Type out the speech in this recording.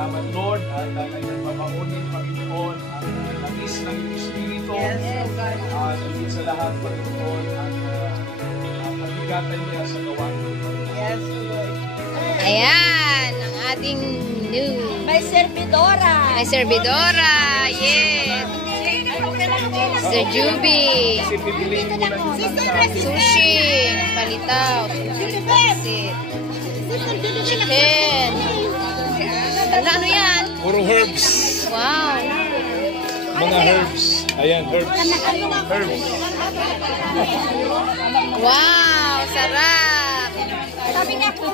Salamat, Lord, at nagpapaunin, Panginoon, ang nagis ng iyong Espiritu. Higit sa lahat, Panginoon, at pagigatan niya sa gawain. Yes, Lord. Ayan, ang ating new. May servidora. May servidora, yes. Sir Juby. Sushi, palitaw, pansit, chicken. Ano yan? Puro herbs. Wow. Mga herbs. Ayan, herbs. Herbs. Wow, sarap. Sabi nga po.